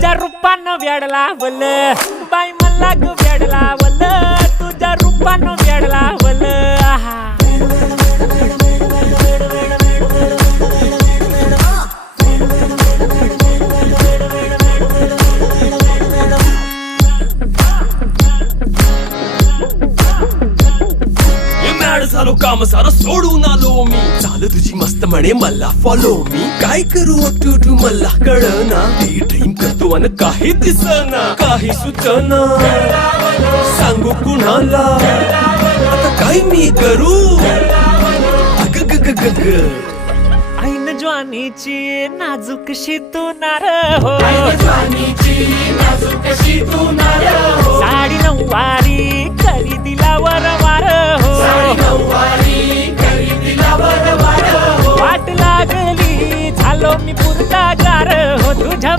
तुझ्या रूपानं वेड लावल बाई मला ग वेड लावल तुझ्या रूपानं वेड लावल आहा झालो काम सारं सोडून आलो मी चाल तुझी मस्त म्हणे मला फॉलो मी काय करू टू मला कळना ती ड्रीम करतो अन काही दिसना काही सुचना सांगू कुणाला आता काय मी करू अग ग ग ग ग ऐन ज्वानीची नाजूकशी तू नार हो साडी नऊवारी करी दिला वरवार हो वाट लागली झालो मी पुरता गार हो तुझ्या